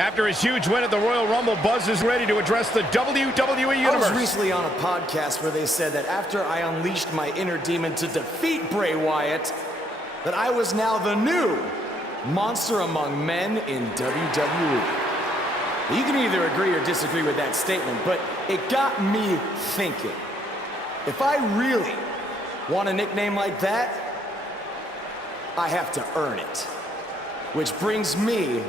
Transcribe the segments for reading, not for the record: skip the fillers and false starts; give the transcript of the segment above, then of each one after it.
After his huge win at the Royal Rumble, Buzz is ready to address the WWE Universe. I was recently on a podcast where they said that after I unleashed my inner demon to defeat Bray Wyatt, that I was now the new monster among men in WWE. You can either agree or disagree with that statement, but it got me thinking. If I really want a nickname like that, I have to earn it. Which brings me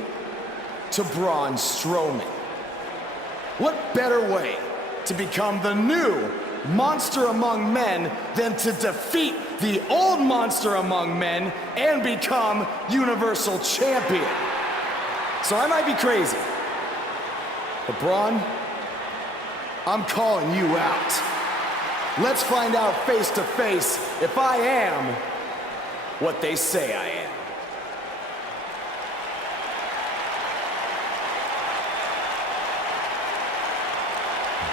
to Braun Strowman. What better way to become the new monster among men than to defeat the old monster among men and become Universal Champion? So I might be crazy, but Braun, I'm calling you out. Let's find out face to face if I am what they say I am.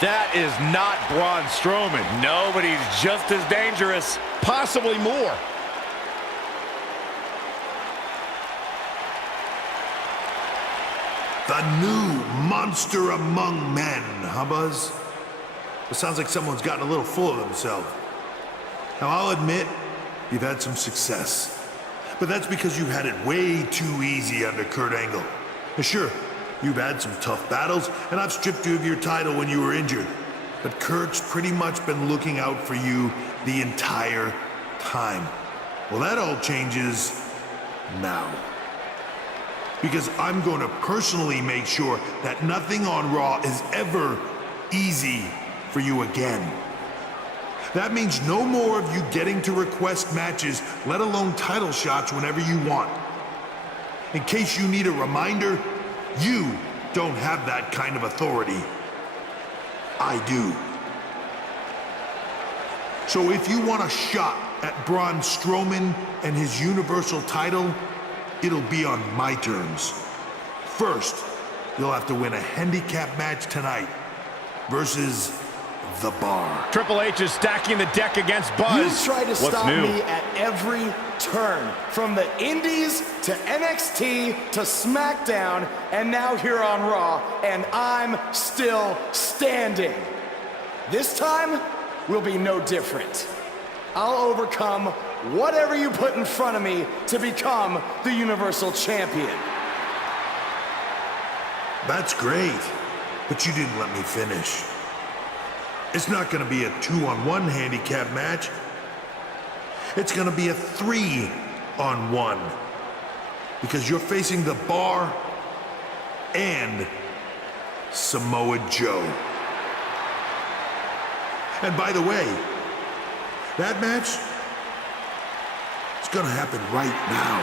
That is not Braun Strowman. No, but he's just as dangerous. Possibly more. The new monster among men, huh, Buzz? It sounds like someone's gotten a little full of themselves. Now, I'll admit, you've had some success. But that's because you've had it way too easy under Kurt Angle. Now, sure, you've had some tough battles, and I've stripped you of your title when you were injured. But Kurt's pretty much been looking out for you the entire time. Well, that all changes now. Because I'm going to personally make sure that nothing on Raw is ever easy for you again. That means no more of you getting to request matches, let alone title shots whenever you want. In case you need a reminder, you don't have that kind of authority. I do. So if you want a shot at Braun Strowman and his Universal title, it'll be on my terms. First, you'll have to win a handicap match tonight versus The Bar. Triple H is stacking the deck against Buzz. You tried to stop me at every turn, from the Indies to NXT to SmackDown, and now here on Raw, and I'm still standing. This time will be no different. I'll overcome whatever you put in front of me to become the Universal Champion. That's great, but you didn't let me finish. It's not going to be a 2-on-1 handicap match. It's going to be a 3-on-1. Because you're facing The Bar and Samoa Joe. And by the way, that match is going to happen right now.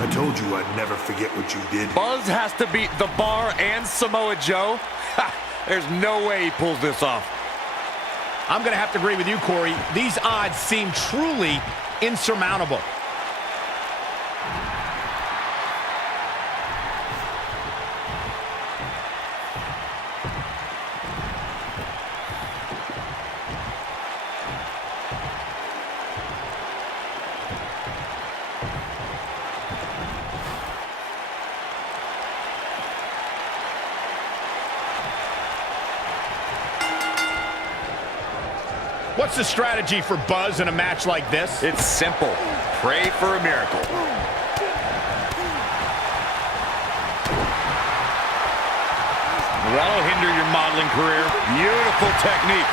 I told you I'd never forget what you did. Buzz has to beat The Bar and Samoa Joe? Ha! There's no way he pulls this off. I'm going to have to agree with you, Corey. These odds seem truly insurmountable. What's the strategy for Buzz in a match like this? It's simple. Pray for a miracle. That'll hinder your modeling career. Beautiful technique.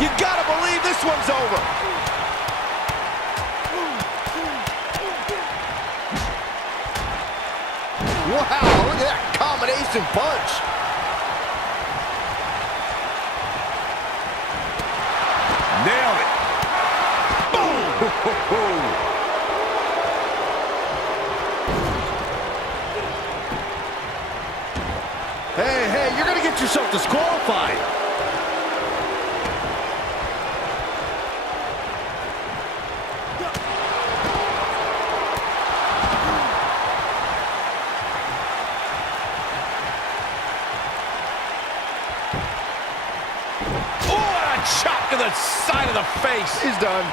You gotta believe this one's over. Wow, look at that combination punch. Nailed it. Boom. Hey, you're going to get yourself disqualified. the face. He's done.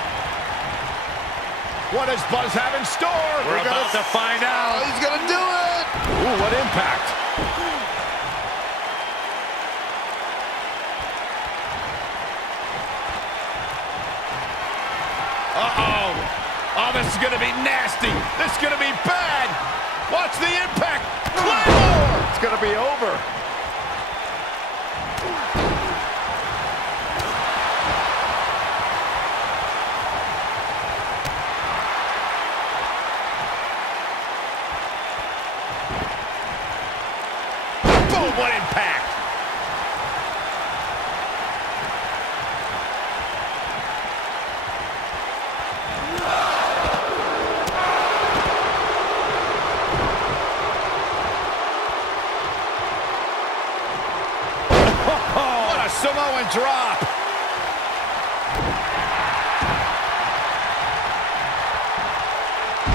What does Buzz have in store? We're about to find out. He's gonna do it! Ooh, what impact. Uh-oh. Oh, this is going to be nasty. This is going to be bad. Watch the impact. Claymore! It's going to be over. Boom, what impact. What a Samoan drop.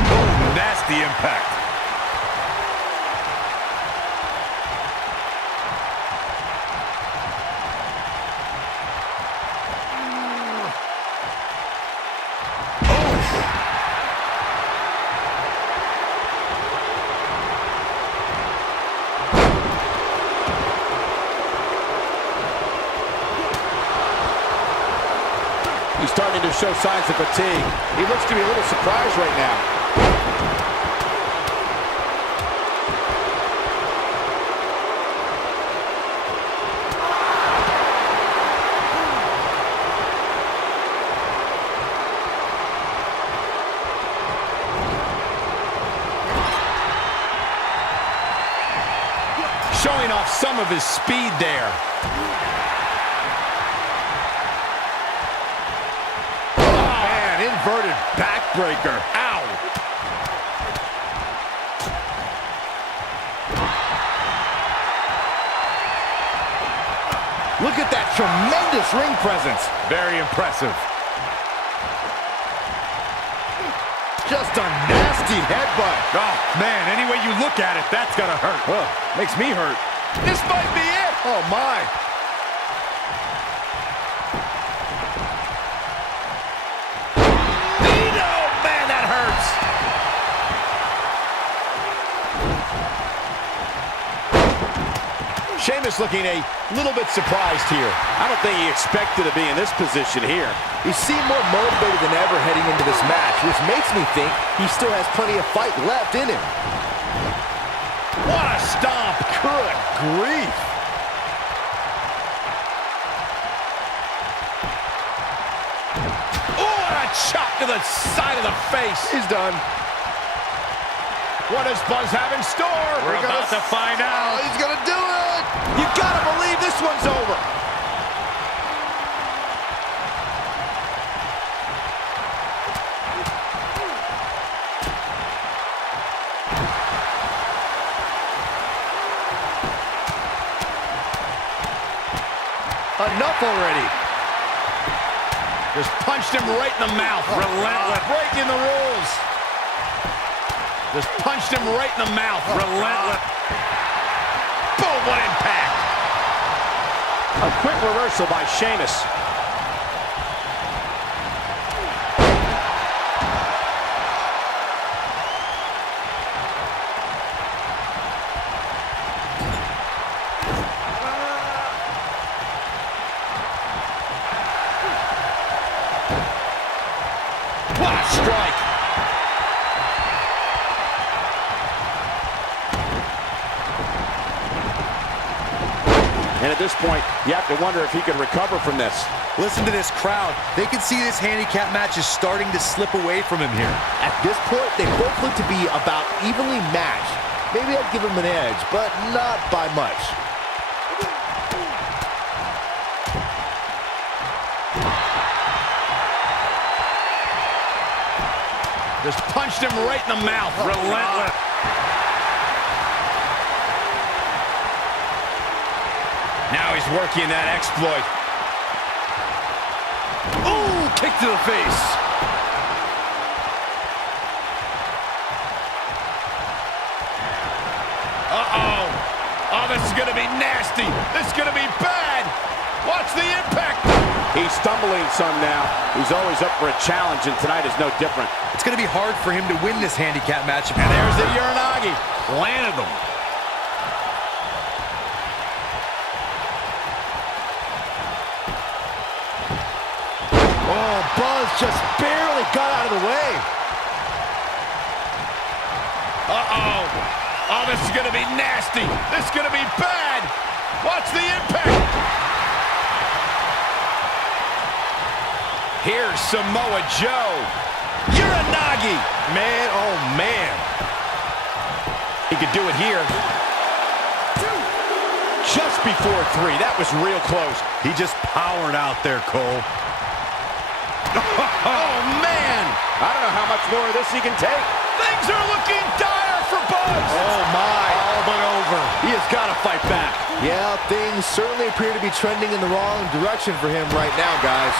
Boom, nasty impact. He's starting to show signs of fatigue. He looks to be a little surprised right now. Showing off some of his speed there. Inverted backbreaker. Ow! Look at that tremendous ring presence. Very impressive. Just a nasty headbutt. Oh, man, any way you look at it, that's gonna hurt. Makes me hurt. This might be it. Oh, my. Man, that hurts. Sheamus looking a little bit surprised here. I don't think he expected to be in this position here. He seemed more motivated than ever heading into this match, which makes me think he still has plenty of fight left in him. What a stomp. Good grief. Oh, and a chop to the side of the face. He's done. What does Buzz have in store? We're about to find out. He's gonna do it! You gotta believe this one's over. Enough already. Just punched him right in the mouth. Relentless. Breaking the rules. Just punched him right in the mouth. Relentless. Boom, what impact. A quick reversal by Sheamus. What a strike. And at this point, you have to wonder if he can recover from this. Listen to this crowd. They can see this handicap match is starting to slip away from him here. At this point, they both look to be about evenly matched. Maybe I'd give him an edge, but not by much. Just punched him right in the mouth. Relentless. Now he's working that exploit. Ooh, kick to the face. Uh-oh. Oh, this is going to be nasty. This is going to be bad. Watch the impact. He's stumbling some now. He's always up for a challenge, and tonight is no different. It's going to be hard for him to win this handicap match. And there's the Uranagi. Landed them. Oh, Buzz just barely got out of the way. Uh-oh. Oh, this is going to be nasty. This is going to be bad. Watch the impact. Here's Samoa Joe. Uranagi. Man, oh man. He could do it here. Just before 3. That was real close. He just powered out there, Cole. Oh, man. I don't know how much more of this he can take. Things are looking dire for Buzz. Oh, my. All but over. He has got to fight back. Yeah, things certainly appear to be trending in the wrong direction for him right now, guys.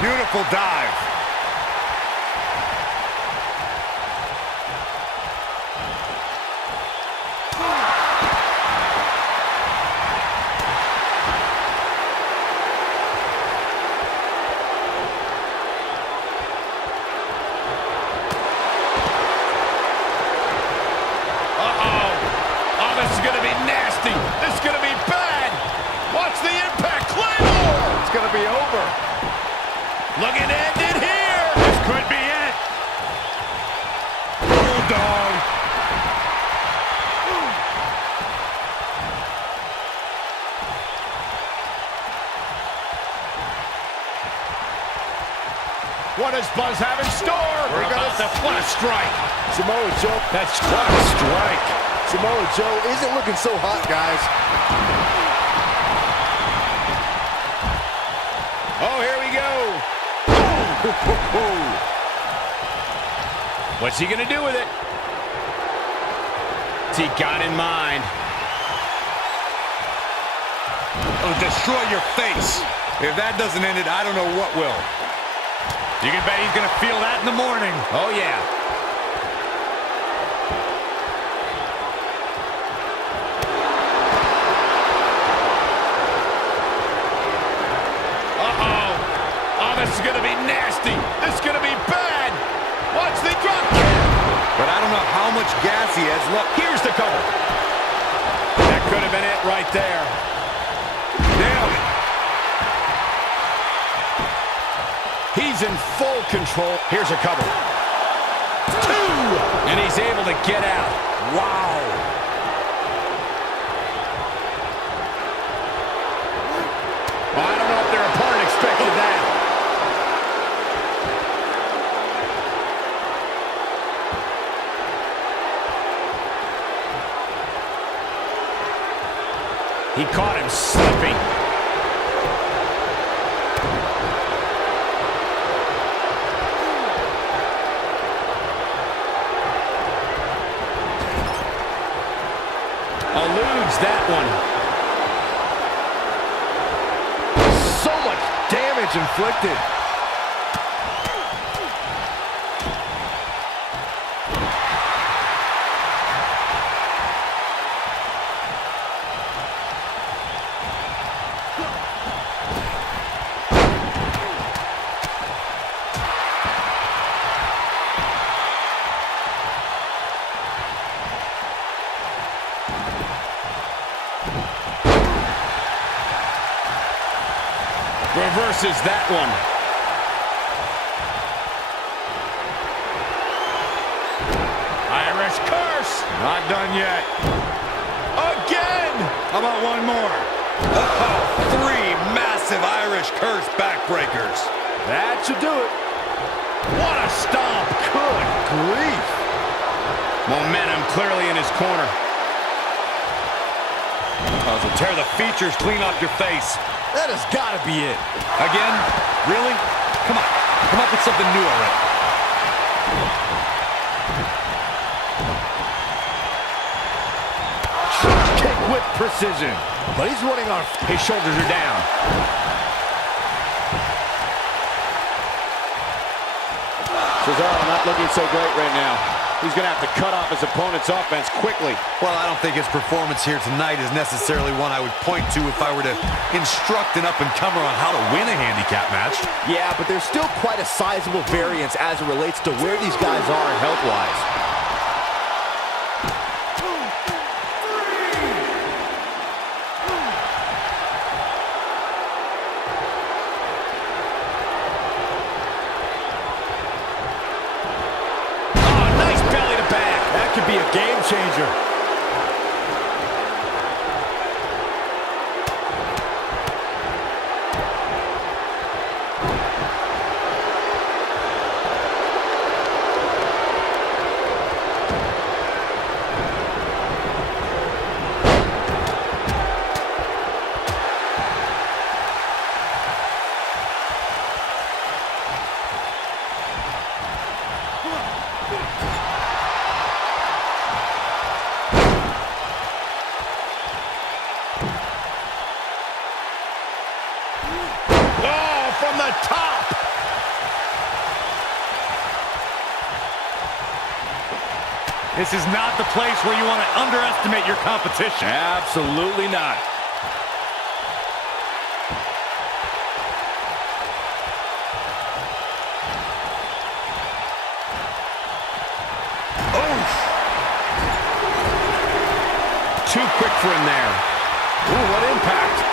Beautiful dive. Oh, this is going to be nasty. This is going to be bad. Watch the impact. Claymore. It's going to be over. Looking to end it here. This could be it. Bulldog. What does Buzz have in store? We're about to what a strike. Samoa Joe. That's what a strike. Samoa Joe isn't looking so hot, guys. Oh, here we go. What's he gonna do with it? What's he got in mind? It'll destroy your face. If that doesn't end it, I don't know what will. You can bet he's gonna feel that in the morning. Oh, yeah. Uh-oh. Oh, this is gonna be nasty. This is gonna be bad. Watch the drop kick. But I don't know how much gas he has left. Here's the cover. That could have been it right there. Nailed it. He's in full control. Here's a cover. 2! And he's able to get out. Wow. Well, I don't know if their opponent expected that. He caught him slipping. Eludes that one. So much damage inflicted. Reverses that one. Irish curse. Not done yet. Again. How about one more? Oh, 3 massive Irish curse backbreakers. That should do it. What a stomp. Good grief. Momentum clearly in his corner. Oh, so tear the features clean off your face. That has got to be it. Again? Really? Come on. Come up with something new already. Kick with precision. But he's running on. His shoulders are down. Cesaro not looking so great right now. He's going to have to cut off his opponent's offense quickly. Well, I don't think his performance here tonight is necessarily one I would point to if I were to instruct an up-and-comer on how to win a handicap match. Yeah, but there's still quite a sizable variance as it relates to where these guys are health-wise. Could be a game changer. From the top. This is not the place where you want to underestimate your competition. Absolutely not. Too quick for him there. Ooh, what impact.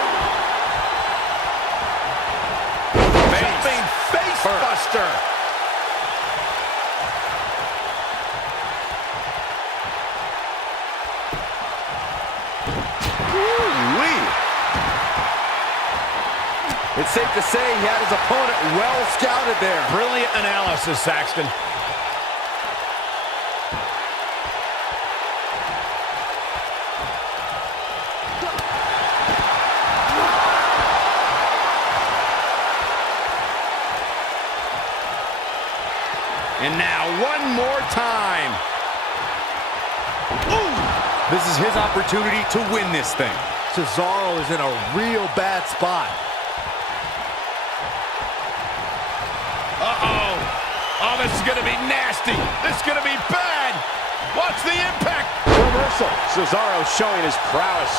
Face buster. It's safe to say he had his opponent well scouted there. Brilliant analysis, Saxton. And now one more time. Ooh! This is his opportunity to win this thing. Cesaro is in a real bad spot. Uh-oh. Oh, this is going to be nasty. This is going to be bad. Watch the impact. Reversal. Cesaro showing his prowess.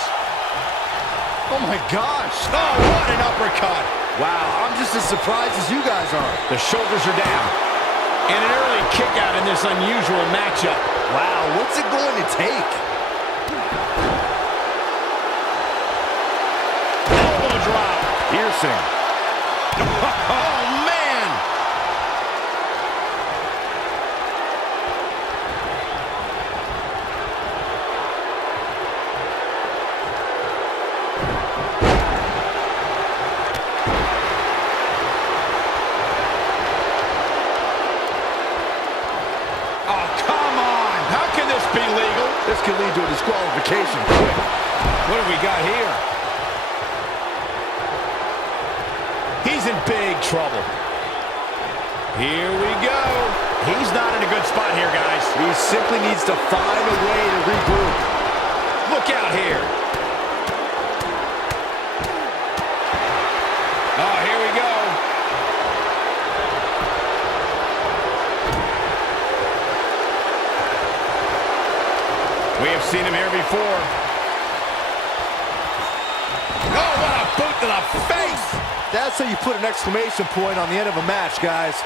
Oh, my gosh. Oh, what an uppercut. Wow, I'm just as surprised as you guys are. The shoulders are down. And an early kick out in this unusual matchup. Wow, what's it going to take? Elbow drop. Piercing. Oh, man. Be legal. This could lead to a disqualification quick. What have we got here? He's in big trouble. Here we go. He's not in a good spot here, guys. He simply needs to find a way to regroup. Look out here. Oh, here we go. We have seen him here before. Oh, what a boot to the face! That's how you put an exclamation point on the end of a match, guys.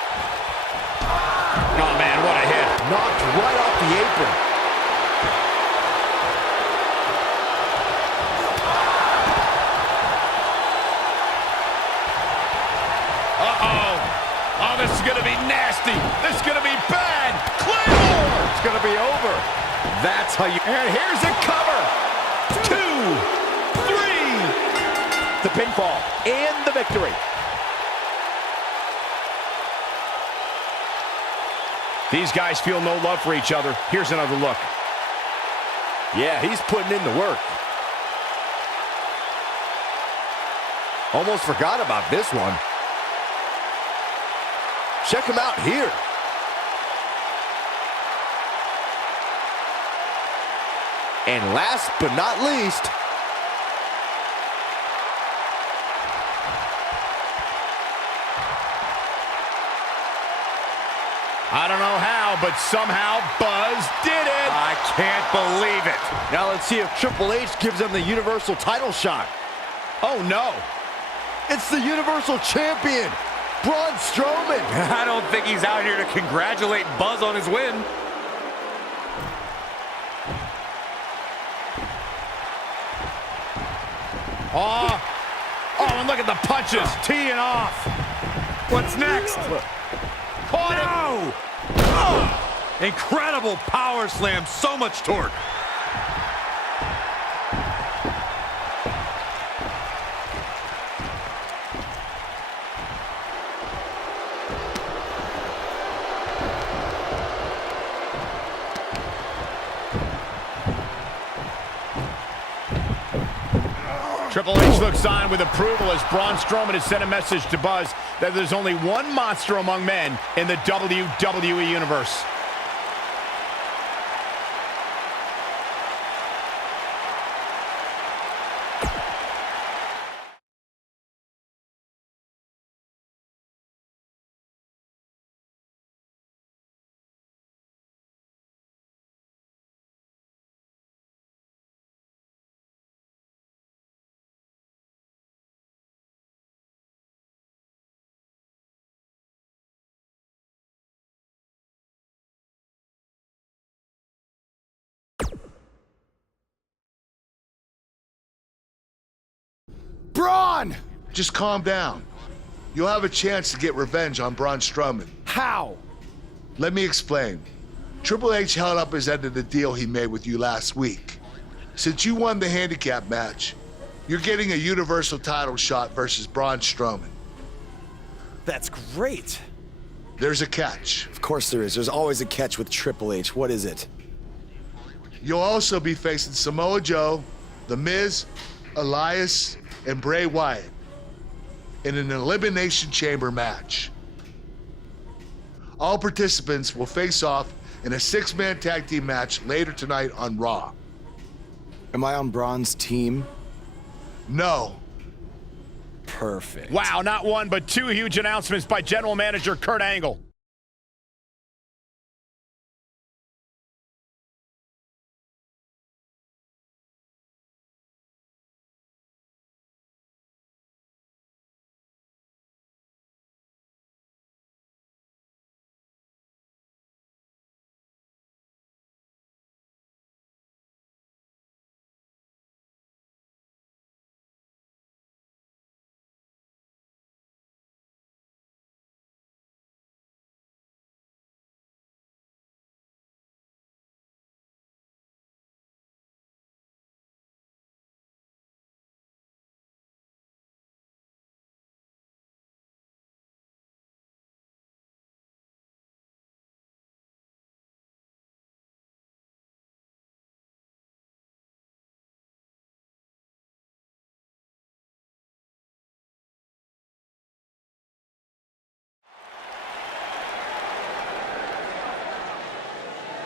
Oh, man, what a hit. Knocked right off the apron. Uh-oh. Oh, this is going to be nasty. This is going to be bad. Claymore! It's going to be over. That's how you... And here's a cover. 2, 3. The pinfall and the victory. These guys feel no love for each other. Here's another look. Yeah, he's putting in the work. Almost forgot about this one. Check him out here. And last but not least, I don't know how, but somehow Buzz did it. I can't believe it. Now let's see if Triple H gives him the Universal title shot. Oh, no. It's the Universal Champion, Braun Strowman. I don't think he's out here to congratulate Buzz on his win. Oh, and look at the punches, teeing off. What's next? Caught him. Oh! Incredible power slam, so much torque. Triple H looks on with approval as Braun Strowman has sent a message to Buzz that there's only one monster among men in the WWE Universe. Braun! Just calm down. You'll have a chance to get revenge on Braun Strowman. How? Let me explain. Triple H held up his end of the deal he made with you last week. Since you won the handicap match, you're getting a Universal title shot versus Braun Strowman. That's great. There's a catch. Of course there is. There's always a catch with Triple H. What is it? You'll also be facing Samoa Joe, The Miz, Elias, and Bray Wyatt in an Elimination Chamber match. All participants will face off in a 6-man tag team match later tonight on Raw. Am I on Braun's team? No. Perfect. Wow, not one, but two huge announcements by General Manager Kurt Angle.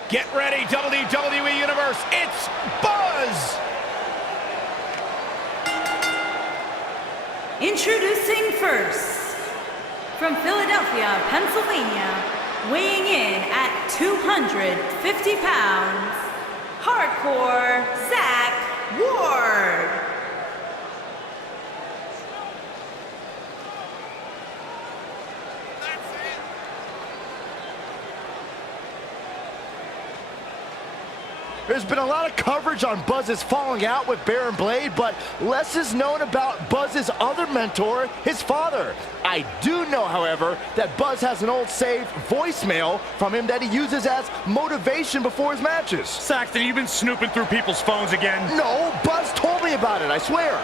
Get ready, WWE Universe, it's Buzz! Introducing first, from Philadelphia, Pennsylvania, weighing in at 250 pounds, Hardcore Zach Ward. There's been a lot of coverage on Buzz's falling out with Baron Blade, but less is known about Buzz's other mentor, his father. I do know, however, that Buzz has an old saved voicemail from him that he uses as motivation before his matches. Saxton, you've been snooping through people's phones again? No, Buzz told me about it, I swear.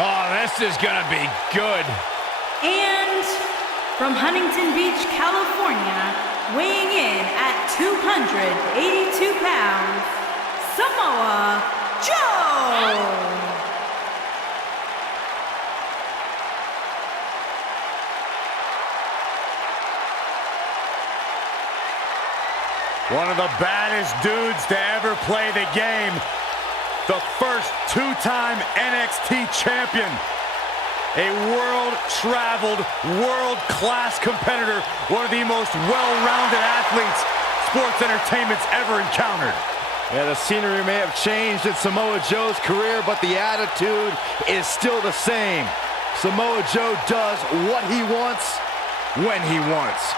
Oh, this is gonna be good. And from Huntington Beach, California, weighing in at 282 pounds, Samoa Joe. One of the baddest dudes to ever play the game. The first two-time NXT champion. A world-traveled, world-class competitor. One of the most well-rounded athletes sports entertainment's ever encountered. Yeah, the scenery may have changed in Samoa Joe's career, but the attitude is still the same. Samoa Joe does what he wants, when he wants.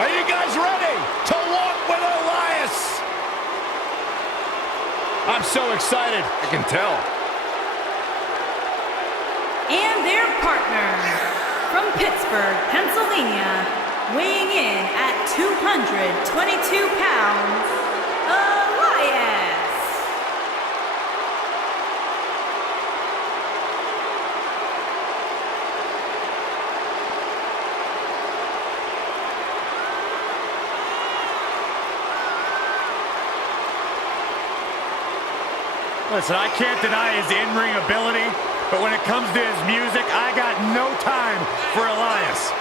Are you guys ready to walk with Elias? I'm so excited. I can tell. And their partner, from Pittsburgh, Pennsylvania, weighing in at 222 pounds, Elias. Listen, I can't deny his in-ring ability, but when it comes to his music, I got no time for Elias.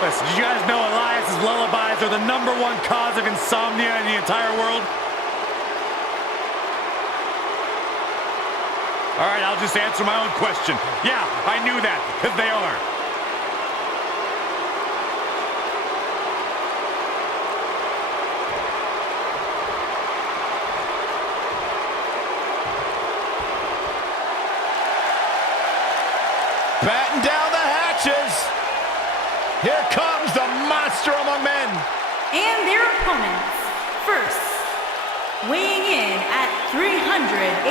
Listen, did you guys know Elias's lullabies are the #1 cause of insomnia in the entire world? All right, I'll just answer my own question. Yeah, I knew that, because they are. Batten down the hatches. Here comes the monster among men. And their opponents, first, weighing in at 385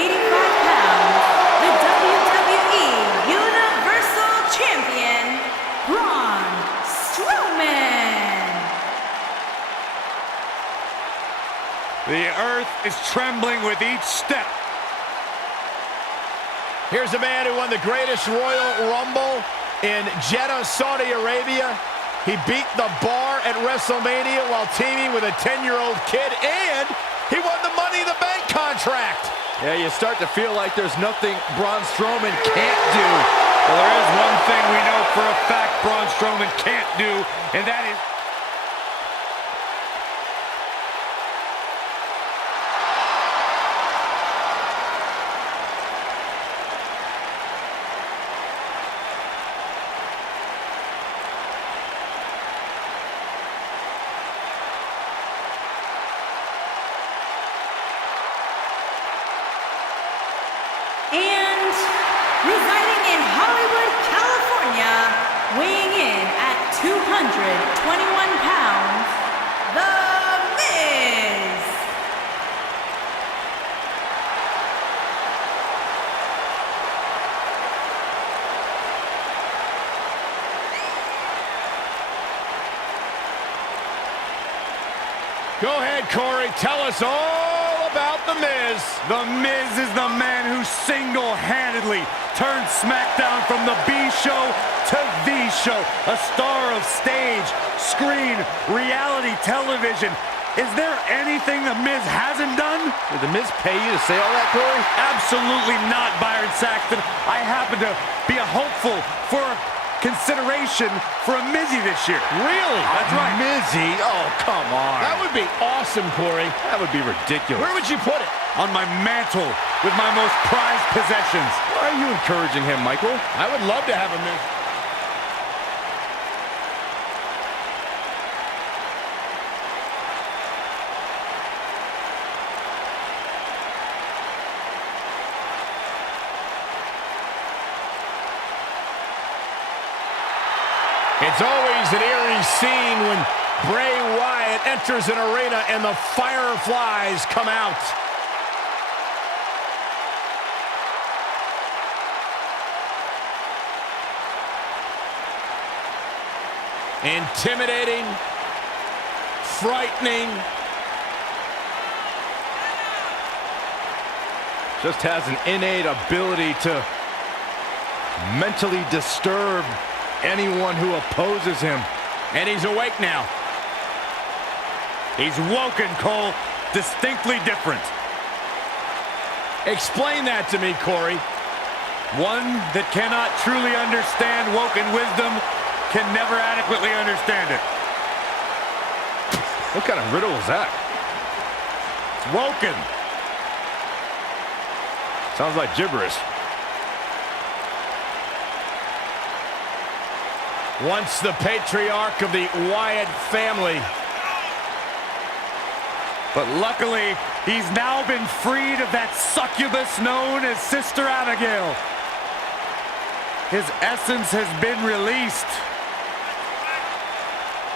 pounds, the WWE Universal Champion, Braun Strowman. The earth is trembling with each step. Here's a man who won the greatest Royal Rumble in Jeddah, Saudi Arabia. He beat the Bar at Wrestlemania while teaming with a 10-year-old kid, and he won the Money in the Bank contract. Yeah, you start to feel like there's nothing Braun Strowman can't do. Well, there is one thing we know for a fact Braun Strowman can't do, and that is... And residing in Hollywood, California, weighing in at 221 pounds, The Miz. Go ahead, Corey. Tell us all about The Miz. The Miz is the man who single-handedly turned SmackDown from the B show to the show. A star of stage, screen, reality television. Is there anything The Miz hasn't done? Did The Miz pay you to say all that, Corey? Absolutely not, Byron Saxton. I happen to be a hopeful for consideration for a Mizzy this year. Really? That's right. Mizzy? Oh, come on. That would be awesome, Corey. That would be ridiculous. Where would you put it? On my mantle with my most prized possessions. Why are you encouraging him, Michael? I would love to have a Miz. It's always an eerie scene when Bray Wyatt enters an arena and the fireflies come out. Intimidating, frightening. Just has an innate ability to mentally disturb anyone who opposes him. And he's awake now. He's woken, Cole. Distinctly different. Explain that to me, Corey. One that cannot truly understand woken wisdom can never adequately understand it. What kind of riddle is that? It's woken. Sounds like gibberish. Once the patriarch of the Wyatt family. But luckily, he's now been freed of that succubus known as Sister Abigail. His essence has been released.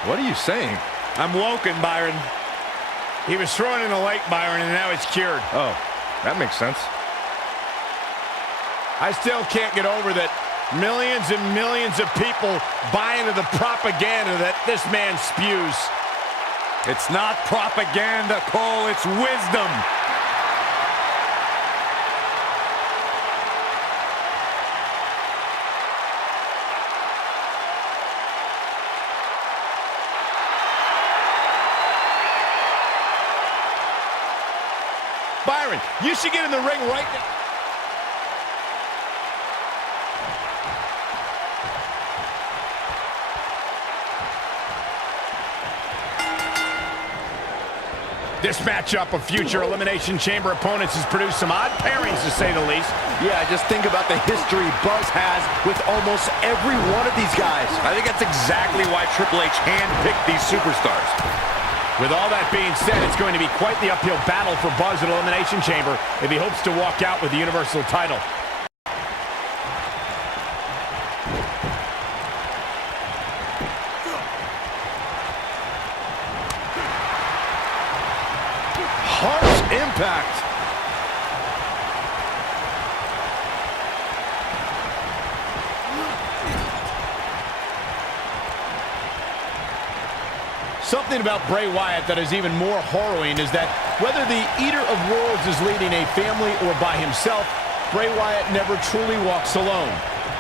What are you saying? I'm woken, Byron. He was thrown in the lake, Byron, and now he's cured. Oh, that makes sense. I still can't get over that millions and millions of people buy into the propaganda that this man spews. It's not propaganda, Cole, it's wisdom. Byron, you should get in the ring right now. This matchup of future Elimination Chamber opponents has produced some odd pairings, to say the least. Yeah, just think about the history Buzz has with almost every one of these guys. I think that's exactly why Triple H handpicked these superstars. With all that being said, it's going to be quite the uphill battle for Buzz at Elimination Chamber if he hopes to walk out with the Universal title. Harsh impact. Something about Bray Wyatt that is even more harrowing is that whether the Eater of Worlds is leading a family or by himself, Bray Wyatt never truly walks alone.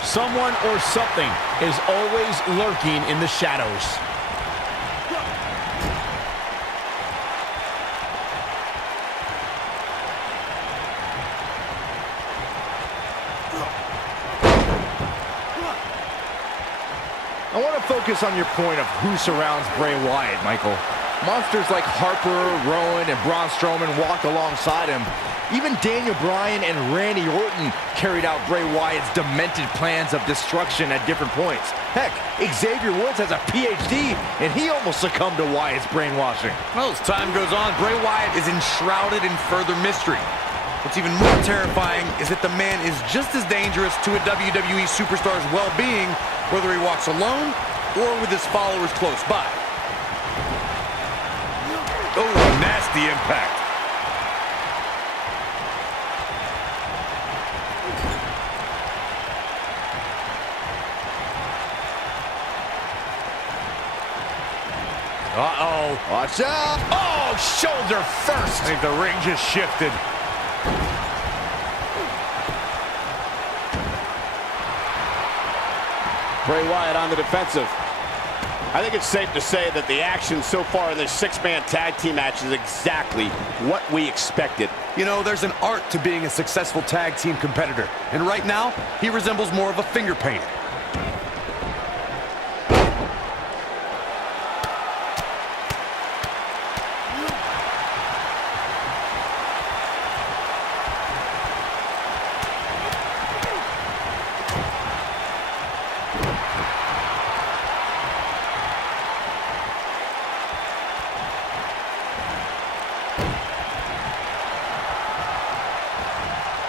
Someone or something is always lurking in the shadows. I want to focus on your point of who surrounds Bray Wyatt, Michael. Monsters like Harper, Rowan, and Braun Strowman walked alongside him. Even Daniel Bryan and Randy Orton carried out Bray Wyatt's demented plans of destruction at different points. Heck, Xavier Woods has a PhD, and he almost succumbed to Wyatt's brainwashing. Well, as time goes on, Bray Wyatt is enshrouded in further mystery. What's even more terrifying is that the man is just as dangerous to a WWE superstar's well-being, whether he walks alone or with his followers close by. Oh, nasty impact. Uh-oh. Watch out! Oh, shoulder first. I think the ring just shifted. Bray Wyatt on the defensive. I think it's safe to say that the action so far in this six-man tag team match is exactly what we expected. You know, there's an art to being a successful tag team competitor. And right now, he resembles more of a finger painter.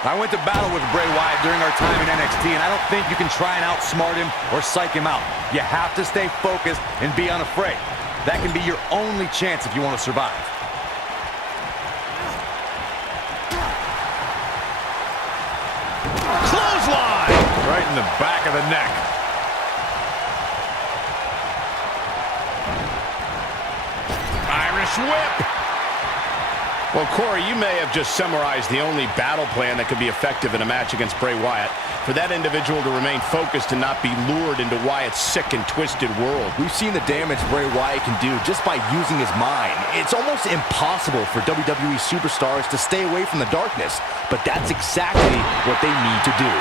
I went to battle with Bray Wyatt during our time in NXT, and I don't think you can try and outsmart him or psych him out. You have to stay focused and be unafraid. That can be your only chance if you want to survive. Clothesline! Right in the back of the neck. Irish whip. Well, Corey, you may have just summarized the only battle plan that could be effective in a match against Bray Wyatt. For that individual to remain focused and not be lured into Wyatt's sick and twisted world. We've seen the damage Bray Wyatt can do just by using his mind. It's almost impossible for WWE superstars to stay away from the darkness, but that's exactly what they need to do.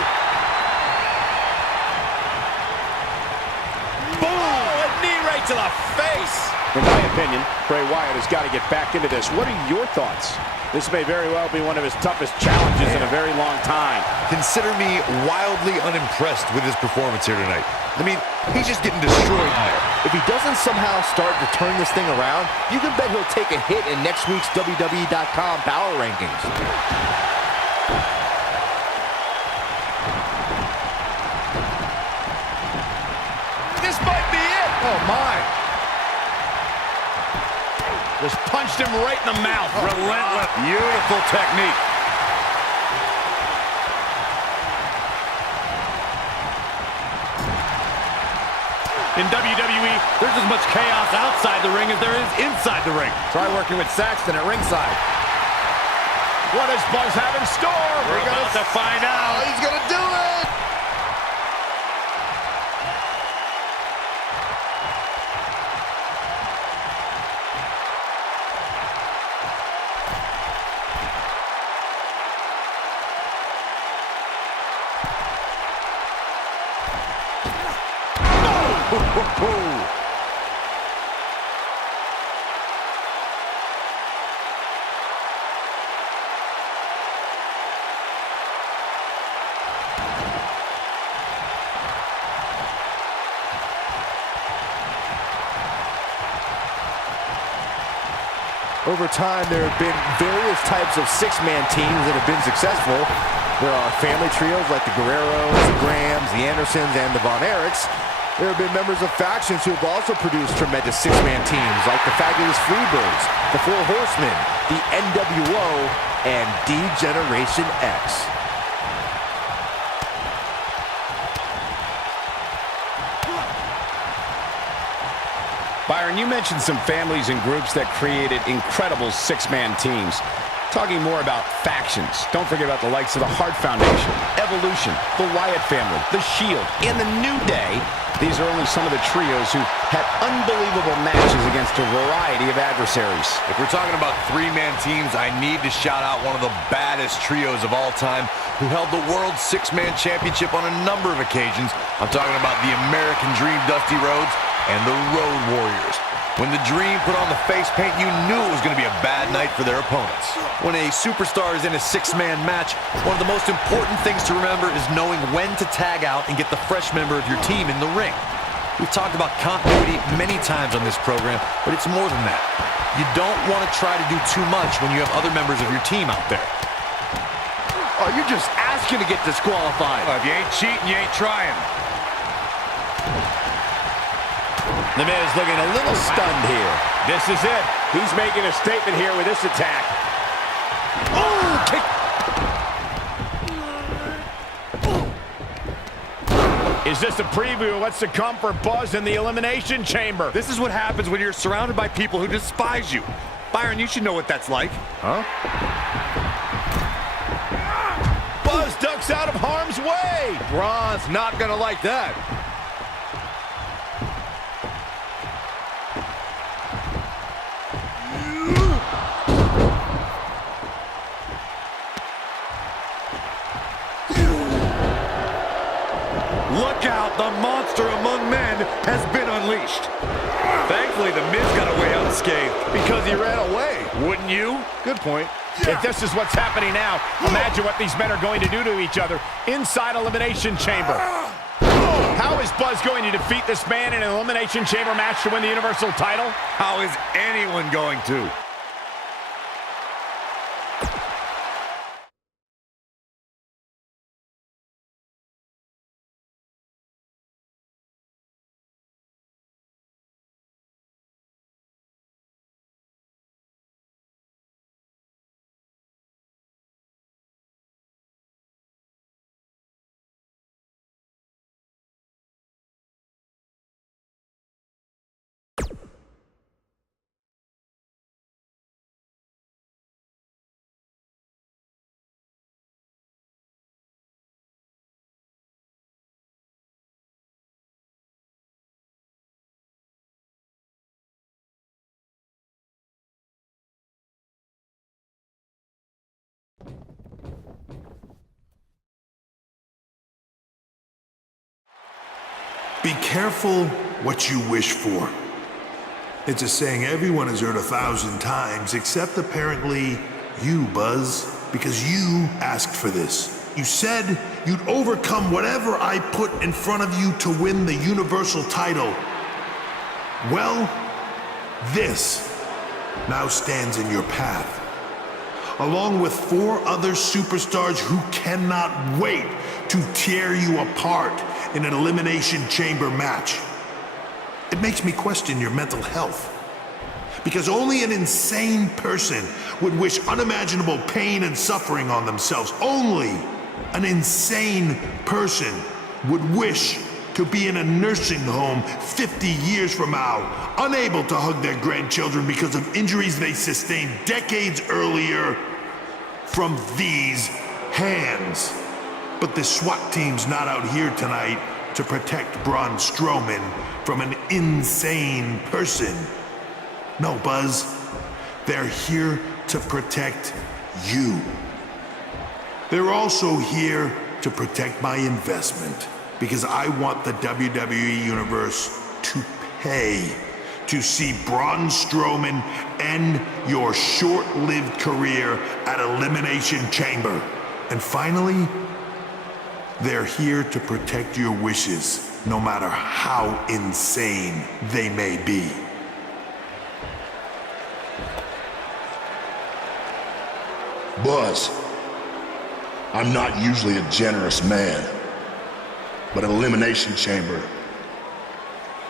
Boom! A knee right to the face! In my opinion, Bray Wyatt has got to get back into this. What are your thoughts? This may very well be one of his toughest challenges in a very long time. Consider me wildly unimpressed with his performance here tonight. I mean, he's just getting destroyed here. If he doesn't somehow start to turn this thing around, you can bet he'll take a hit in next week's WWE.com power rankings. This might be it! Oh, my! Just punched him right in the mouth. Relentless. Beautiful technique. In WWE, there's as much chaos outside the ring as there is inside the ring. Try working with Saxton at ringside. What does Buzz have in store? We're about to find out. He's gonna do it! Over time, there have been various types of six-man teams that have been successful. There are family trios like the Guerreros, the Grahams, the Andersons, and the Von Erichs. There have been members of factions who have also produced tremendous six-man teams like the Fabulous Freebirds, the Four Horsemen, the NWO, and D-Generation X. Byron, you mentioned some families and groups that created incredible six-man teams. Talking more about factions, don't forget about the likes of the Hart Foundation, Evolution, the Wyatt family, the Shield, and the New Day. These are only some of the trios who had unbelievable matches against a variety of adversaries. If we're talking about three-man teams, I need to shout out one of the baddest trios of all time who held the World Six-Man Championship on a number of occasions. I'm talking about the American Dream Dusty Rhodes and the Road Warriors. When the Dream put on the face paint, you knew it was going to be a bad night for their opponents. When a superstar is in a six-man match, one of the most important things to remember is knowing when to tag out and get the fresh member of your team in the ring. We've talked about continuity many times on this program, but it's more than that. You don't want to try to do too much when you have other members of your team out there. Oh, you're just asking to get disqualified. If you ain't cheating, you ain't trying. The man is looking a little stunned here. This is it. He's making a statement here with this attack. Oh, kick. Is this a preview of what's to come for Buzz in the Elimination Chamber? This is what happens when you're surrounded by people who despise you. Byron, you should know what that's like. Huh? Buzz ducks out of harm's way. Braun's not gonna like that. Look out, the monster among men has been unleashed. Thankfully, the Miz got away unscathed. Because he ran away. Wouldn't you? Good point. If this is what's happening now, imagine what these men are going to do to each other inside Elimination Chamber. How is Buzz going to defeat this man in an Elimination Chamber match to win the Universal title? How is anyone going to? Be careful what you wish for. It's a saying everyone has heard 1,000 times, except apparently you, Buzz, because you asked for this. You said you'd overcome whatever I put in front of you to win the Universal title. Well, this now stands in your path, along with 4 other superstars who cannot wait to tear you apart in an Elimination Chamber match. It makes me question your mental health, because only an insane person would wish unimaginable pain and suffering on themselves. Only an insane person would wish to be in a nursing home 50 years from now, unable to hug their grandchildren because of injuries they sustained decades earlier from these hands. But the SWAT team's not out here tonight to protect Braun Strowman from an insane person. No, Buzz, they're here to protect you. They're also here to protect my investment, because I want the WWE Universe to pay to see Braun Strowman end your short-lived career at Elimination Chamber. And finally, they're here to protect your wishes, no matter how insane they may be. Buzz, I'm not usually a generous man, but at Elimination Chamber,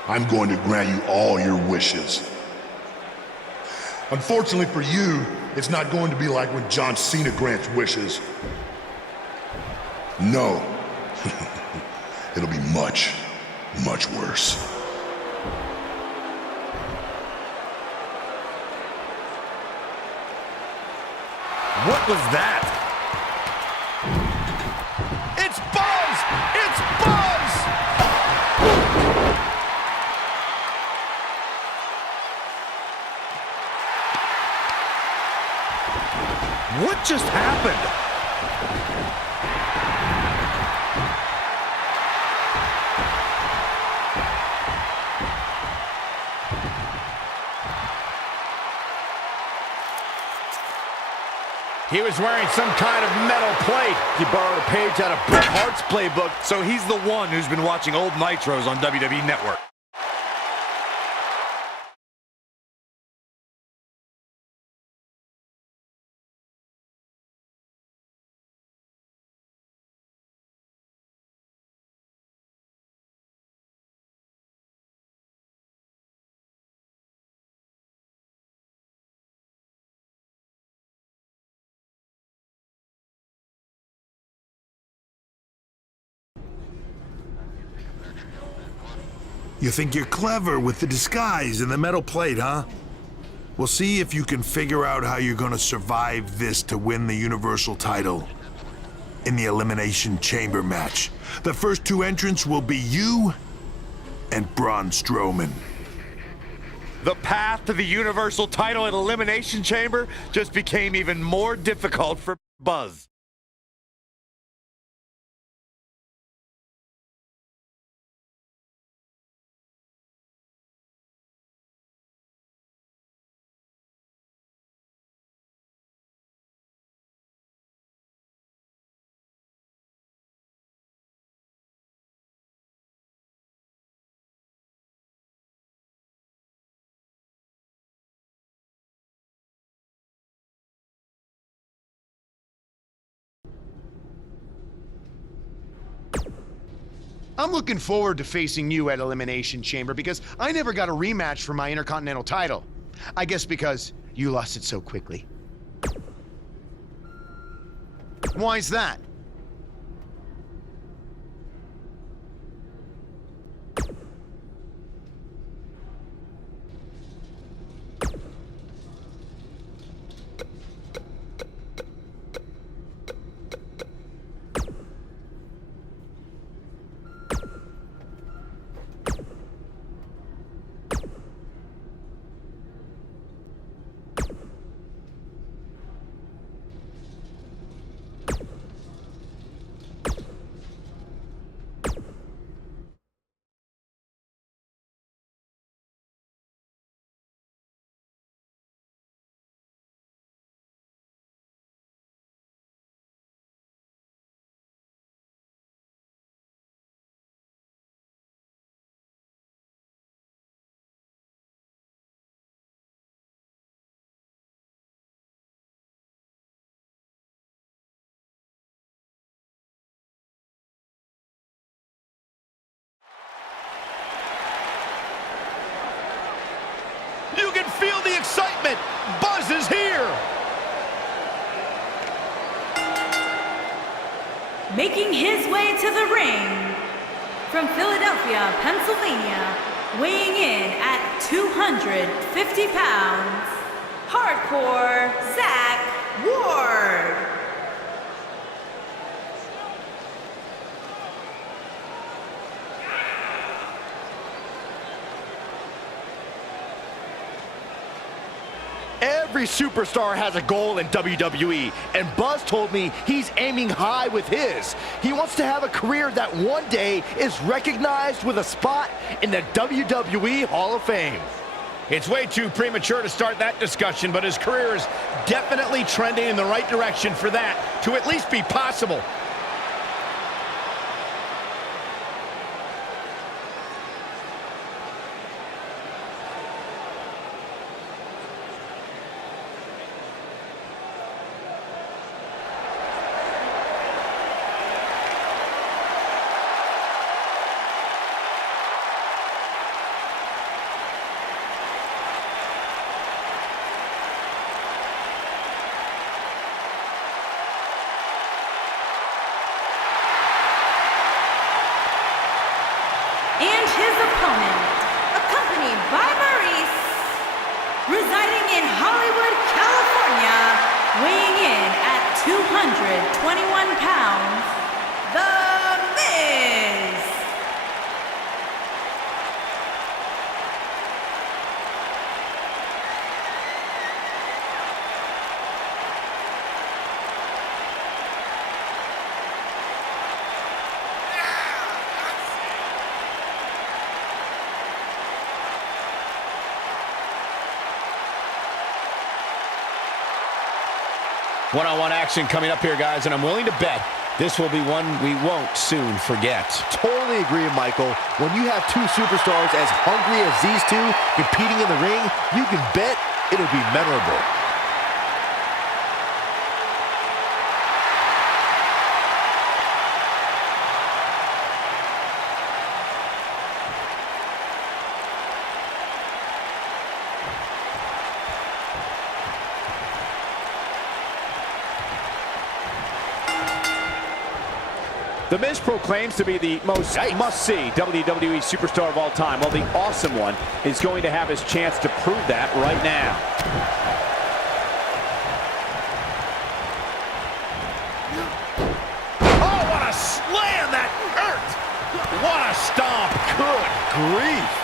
I'm going to grant you all your wishes. Unfortunately for you, it's not going to be like when John Cena grants wishes. No, it'll be much, much worse. What was that? It's Buzz! It's Buzz! What just happened? He was wearing some kind of metal plate. He borrowed a page out of Bret Hart's playbook. So he's the one who's been watching old Nitros on WWE Network. You think you're clever with the disguise and the metal plate, huh? We'll see if you can figure out how you're gonna survive this to win the Universal title in the Elimination Chamber match. The first 2 entrants will be you and Braun Strowman. The path to the Universal title at Elimination Chamber just became even more difficult for Buzz. I'm looking forward to facing you at Elimination Chamber because I never got a rematch for my Intercontinental title. I guess because you lost it so quickly. Why's that? feel the excitement. Buzz is here. Making his way to the ring from Philadelphia, Pennsylvania, weighing in at 250 pounds, Hardcore Zach Ward. Every superstar has a goal in WWE, and Buzz told me he's aiming high with his. He wants to have a career that one day is recognized with a spot in the WWE Hall of Fame. It's way too premature to start that discussion, but his career is definitely trending in the right direction for that to at least be possible. And his opponent, accompanied by Maurice, residing in Hollywood, California, weighing in at 221 pounds, The Miz. One-on-one action coming up here, guys, and I'm willing to bet this will be one we won't soon forget. Totally agree, Michael. When you have two superstars as hungry as these two competing in the ring, you can bet it'll be memorable. The Miz proclaims to be the most must-see WWE superstar of all time. Well, the Awesome One is going to have his chance to prove that right now. Oh, what a slam! That hurt! What a stomp! Good grief!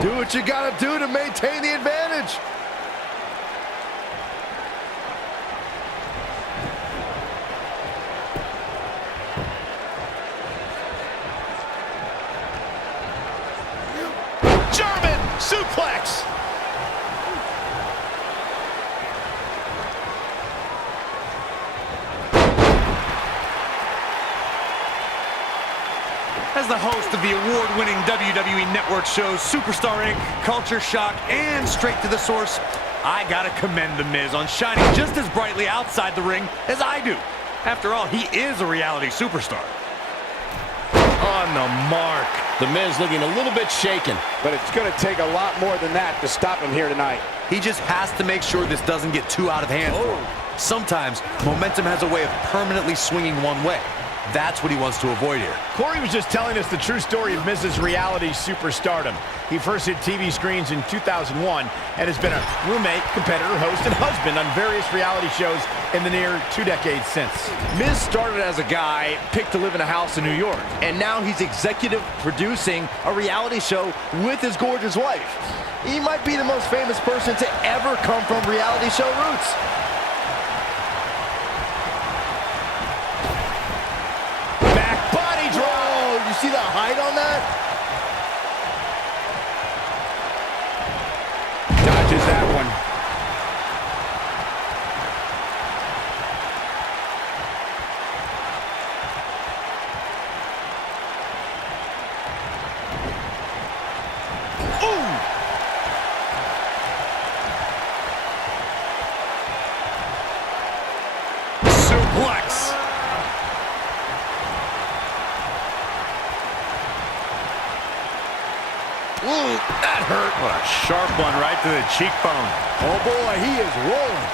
Do what you gotta do to maintain the advantage. German suplex! As the host of the award-winning WWE Network shows Superstar Inc., Culture Shock, and Straight to the Source, I gotta commend The Miz on shining just as brightly outside the ring as I do. After all, he is a reality superstar. On the mark. The Miz looking a little bit shaken. But it's going to take a lot more than that to stop him here tonight. He just has to make sure this doesn't get too out of hand for him. Sometimes, momentum has a way of permanently swinging one way. That's what he wants to avoid here. Corey was just telling us the true story of Miz's reality superstardom. He first hit TV screens in 2001 and has been a roommate, competitor, host, and husband on various reality shows in the near 2 decades since. Miz started as a guy picked to live in a house in New York, and now he's executive producing a reality show with his gorgeous wife. He might be the most famous person to ever come from reality show roots. See the height on that? Dodges that one. That hurt. What a sharp one right to the cheekbone. Oh boy, he is rolling.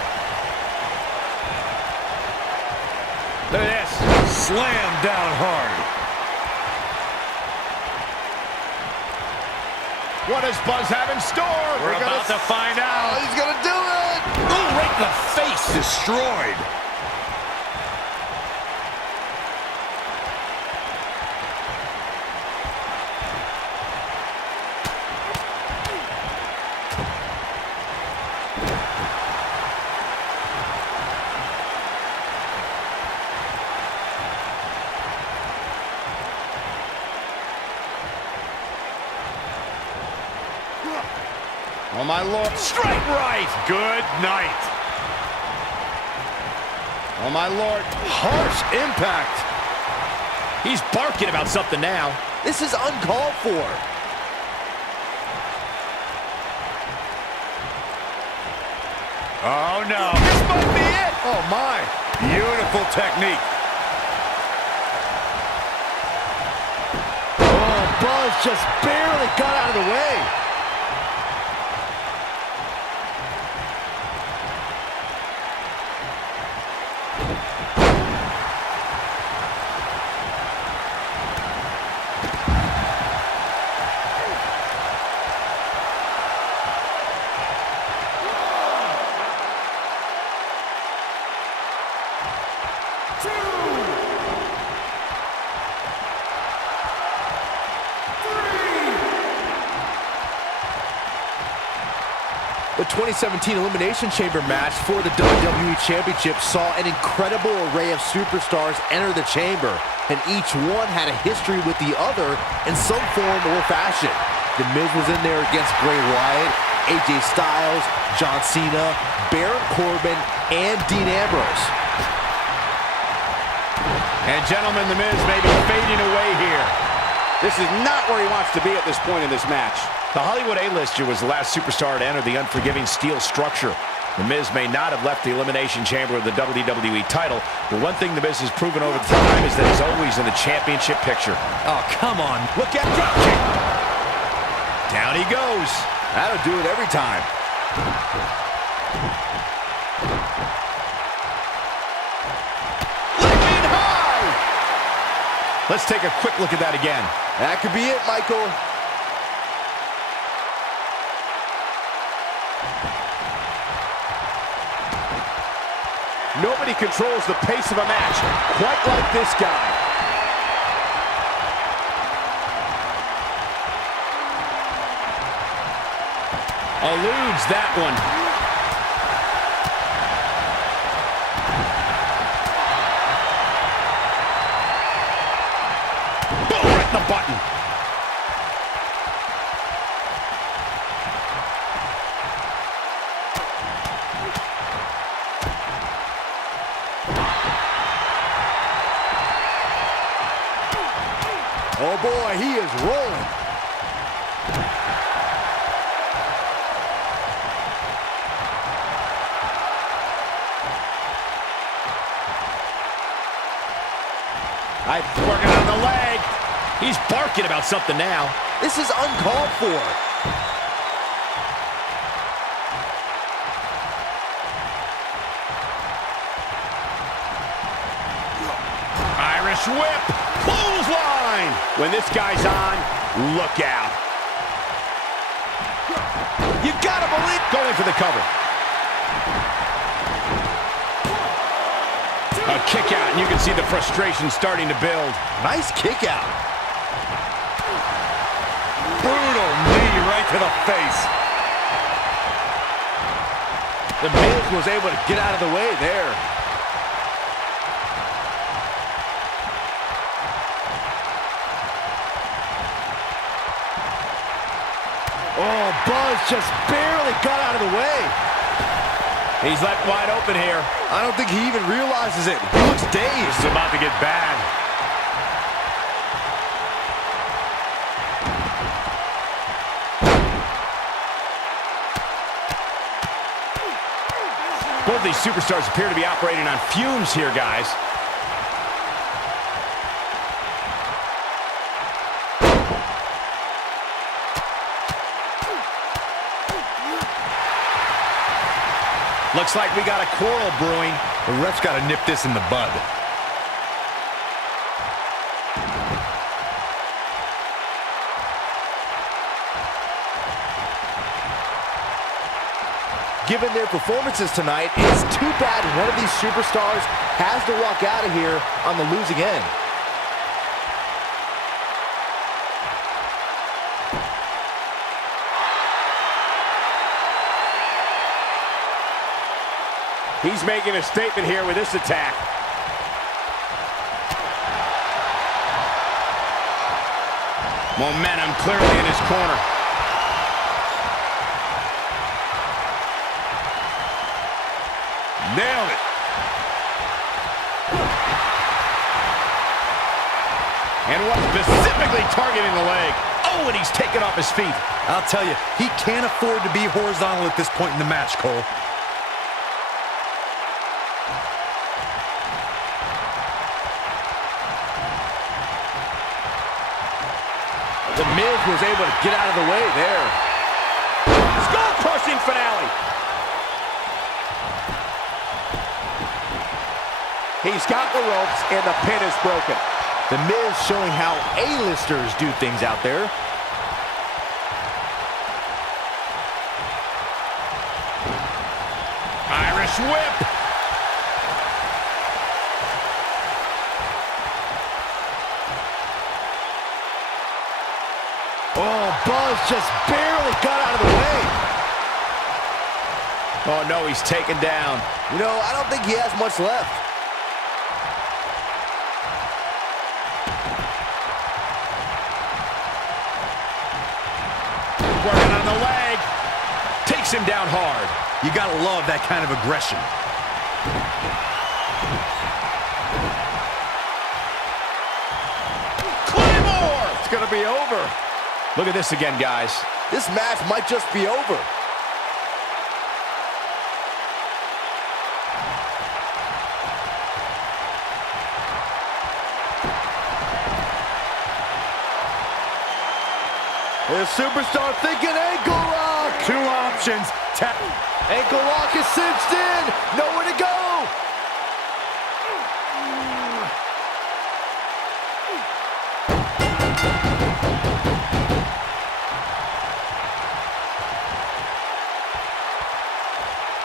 Look at this. Slam down hard. What does Buzz have in store? We're about to find out. Oh, he's gonna do it. Ooh, right in the face. Destroyed. Oh, my Lord. Straight right. Good night. Oh, my Lord. Harsh impact. He's barking about something now. This is uncalled for. Oh, no. This might be it. Oh, my. Beautiful technique. Oh, Buzz just barely got out of the way. The 2017 Elimination Chamber match for the WWE Championship saw an incredible array of superstars enter the chamber, and each one had a history with the other in some form or fashion. The Miz was in there against Bray Wyatt, AJ Styles, John Cena, Baron Corbin, and Dean Ambrose. And gentlemen, The Miz may be fading away here. This is not where he wants to be at this point in this match. The Hollywood A-lister was the last superstar to enter the unforgiving steel structure. The Miz may not have left the Elimination Chamber of the WWE title, but one thing The Miz has proven over time is that he's always in the championship picture. Oh, come on. Look at dropkick. Down he goes. That'll do it every time. Leaping high. Let's take a quick look at that again. That could be it, Michael. Nobody controls the pace of a match quite like this guy. Eludes that one. Boom, right in the button. Oh boy, he is rolling. Working on the leg. He's barking about something now. This is uncalled for. Irish whip. Clothesline. When this guy's on, look out. You gotta believe. Going for the cover. A kick out, and you can see the frustration starting to build. Nice kick out. Brutal knee right to the face. The Miz was able to get out of the way there. Oh, Buzz just barely got out of the way. He's left wide open here. I don't think he even realizes it. He looks dazed. This is about to get bad. Both these superstars appear to be operating on fumes here, guys. Looks like we got a quarrel brewing. The ref's got to nip this in the bud. Given their performances tonight, it's too bad one of these superstars has to walk out of here on the losing end. He's making a statement here with this attack. Momentum clearly in his corner. Nailed it. And was specifically targeting the leg. Oh, and he's taken off his feet. I'll tell you, he can't afford to be horizontal at this point in the match, Cole. The Miz was able to get out of the way there. Skull-crushing finale. He's got the ropes, and the pin is broken. The Miz showing how A-listers do things out there. Irish whip. Oh, Buzz just barely got out of the way. Oh, no, he's taken down. You know, I don't think he has much left. Working on the leg. Takes him down hard. You gotta love that kind of aggression. Claymore! It's gonna be over. Look at this again, guys. This match might just be over. The superstar thinking ankle lock. Two options. Ankle lock is cinched in. Nowhere to go.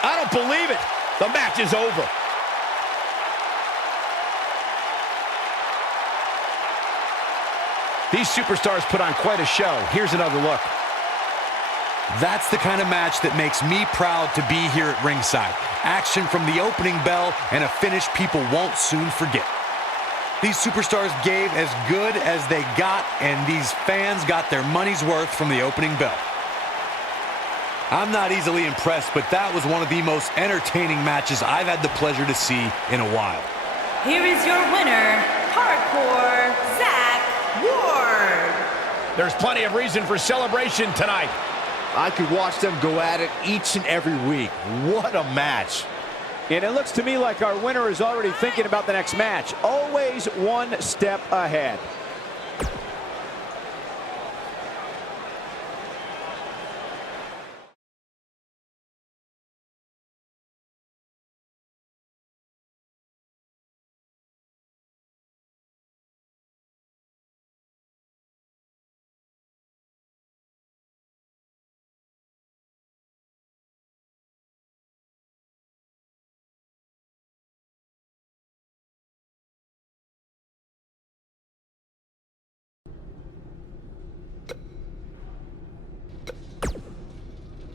I don't believe it. The match is over. These superstars put on quite a show. Here's another look. That's the kind of match that makes me proud to be here at ringside. Action from the opening bell and a finish people won't soon forget. These superstars gave as good as they got, and these fans got their money's worth from the opening bell. I'm not easily impressed, but that was one of the most entertaining matches I've had the pleasure to see in a while. Here is your winner, Hardcore Zach Ward. There's plenty of reason for celebration tonight. I could watch them go at it each and every week. What a match. And it looks to me like our winner is already thinking about the next match. Always one step ahead.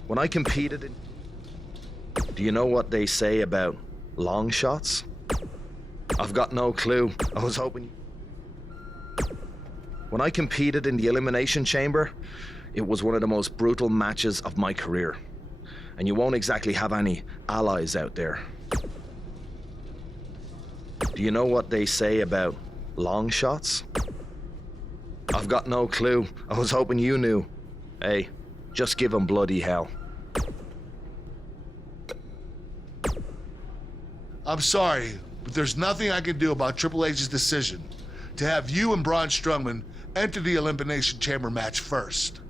When I competed in... Do you know what they say about long shots? I've got no clue. I was hoping... When I competed in the Elimination Chamber, it was one of the most brutal matches of my career. And you won't exactly have any allies out there. Do you know what they say about long shots? I've got no clue. I was hoping you knew. Hey, just give them bloody hell. I'm sorry, but there's nothing I can do about Triple H's decision to have you and Braun Strowman enter the Elimination Chamber match first.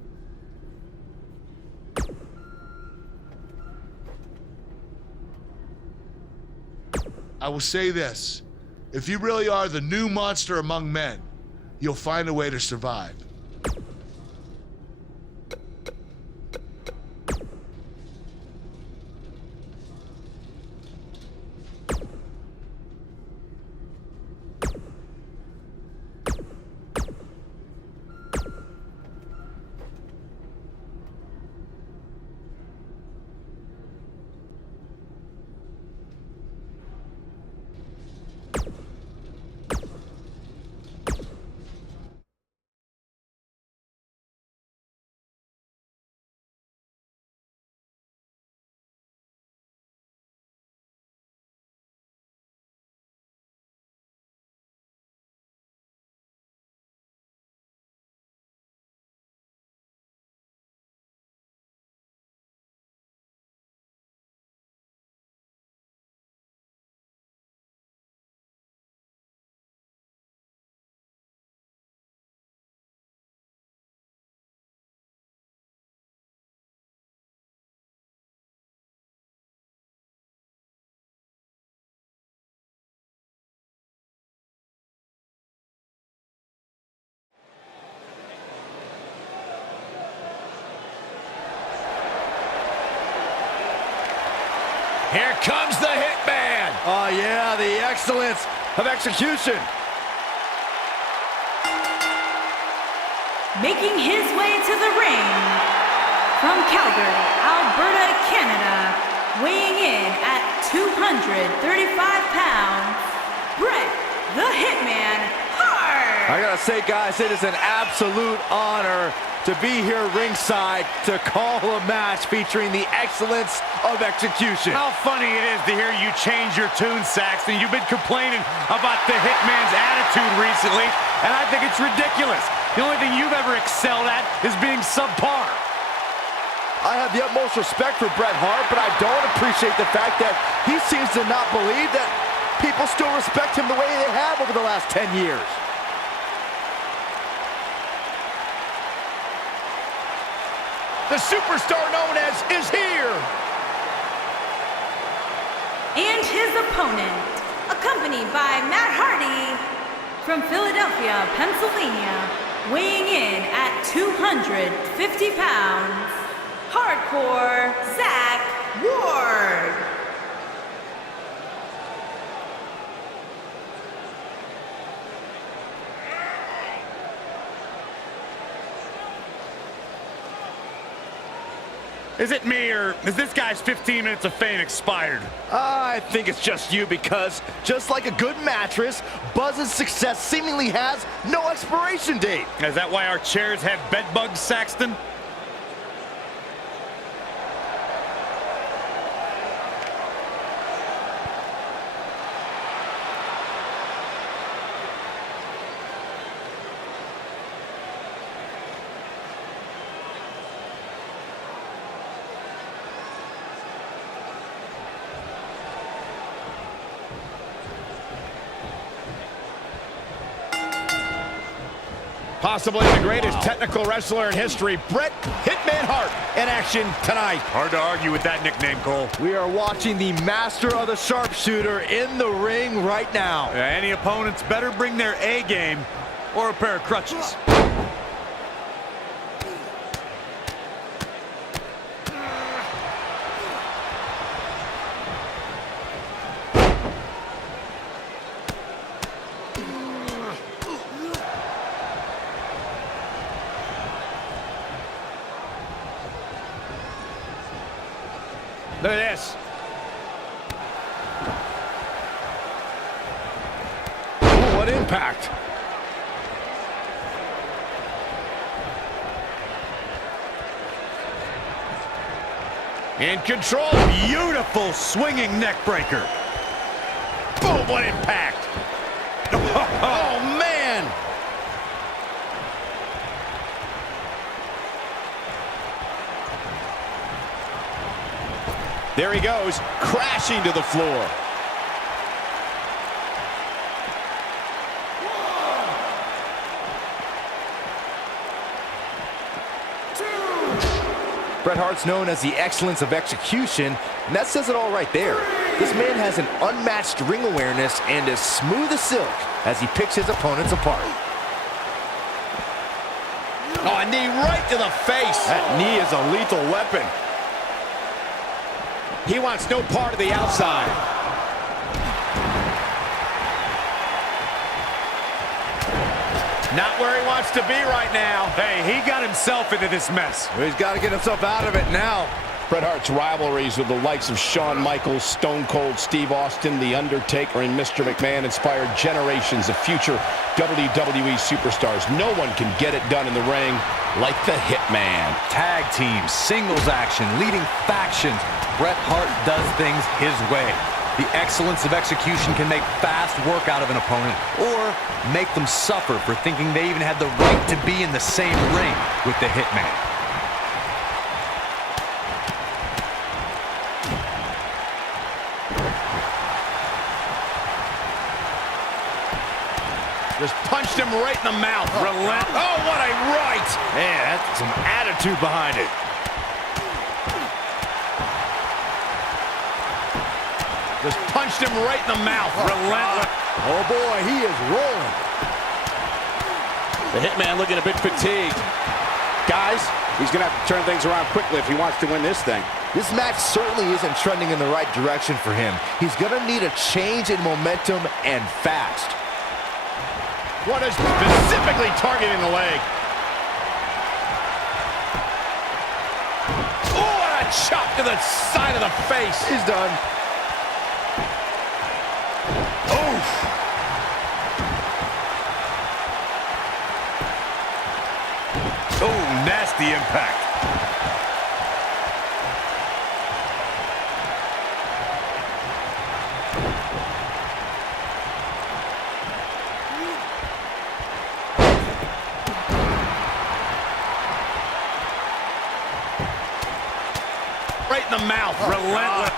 I will say this. If you really are the new monster among men, you'll find a way to survive. Here comes the Hitman. Oh, yeah, the excellence of execution. Making his way to the ring from Calgary, Alberta, Canada, weighing in at 235 pounds, Bret the Hitman Hart. I gotta say, guys, it is an absolute honor to be here ringside to call a match featuring the excellence of execution. How funny it is to hear you change your tune, Saxton. You've been complaining about the Hitman's attitude recently, and I think it's ridiculous. The only thing you've ever excelled at is being subpar. I have the utmost respect for Bret Hart, but I don't appreciate the fact that he seems to not believe that people still respect him the way they have over the last 10 years. The superstar known as is here. And his opponent, accompanied by Matt Hardy from Philadelphia, Pennsylvania, weighing in at 250 pounds, Hardcore Zach Ward. Is it me, or is this guy's 15 minutes of fame expired? I think it's just you, because just like a good mattress, Buzz's success seemingly has no expiration date. Is that why our chairs have bed bugs, Saxton? Possibly the greatest technical wrestler in history, Bret Hitman Hart, in action tonight. Hard to argue with that nickname, Cole. We are watching the master of the sharpshooter in the ring right now. Any opponents better bring their A game or a pair of crutches. Look at this. Oh, what impact. In control. Beautiful swinging neck breaker. Boom, what impact. Oh, man. There he goes, crashing to the floor. Bret Hart's known as the excellence of execution, and that says it all right there. This man has an unmatched ring awareness and is smooth as silk as he picks his opponents apart. Oh, a knee right to the face. That knee is a lethal weapon. He wants no part of the outside. Not where he wants to be right now. Hey, he got himself into this mess. He's got to get himself out of it now. Bret Hart's rivalries with the likes of Shawn Michaels, Stone Cold Steve Austin, The Undertaker, and Mr. McMahon inspired generations of future WWE superstars. No one can get it done in the ring like the Hitman. Tag teams, singles action, leading factions. Bret Hart does things his way. The excellence of execution can make fast work out of an opponent or make them suffer for thinking they even had the right to be in the same ring with the Hitman. Just punched him right in the mouth. Oh, what a right! Man, that's some attitude behind it. Just punched him right in the mouth. Relentless. Oh boy, he is rolling. The Hitman looking a bit fatigued. Guys, he's going to have to turn things around quickly if he wants to win this thing. This match certainly isn't trending in the right direction for him. He's going to need a change in momentum and fast. What is specifically targeting the leg? Oh, and a chop to the side of the face. He's done. Oof. Oh, nasty impact. Right in the mouth. Relentless.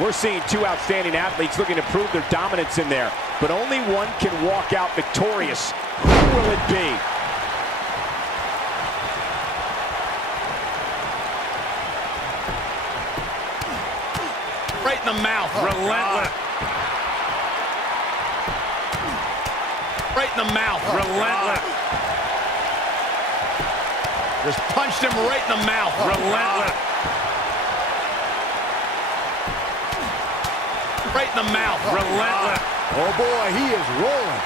We're seeing two outstanding athletes looking to prove their dominance in there, but only one can walk out victorious. Who will it be? Right in the mouth. Relentless. Right in the mouth. Relentless. Just punched him right in the mouth. Relentless. Right in the mouth. Relentless. Oh boy, he is rolling.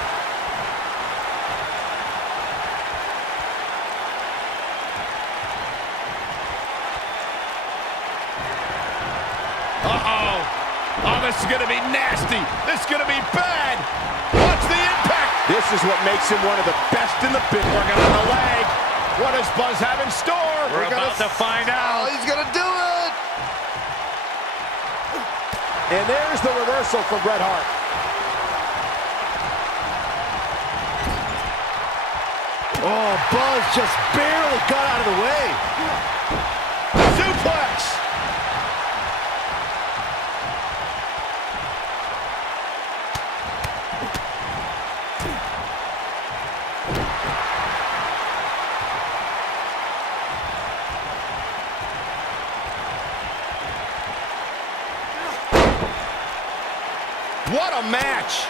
Uh-oh. Oh, this is going to be nasty. This is going to be bad. Watch the impact. This is what makes him one of the best in the business. Working on the leg. What does Buzz have in store? We're about to find out. He's going to do it. And there's the reversal from Bret Hart. Oh, Buzz just barely got out of the way. Suplex. What a match!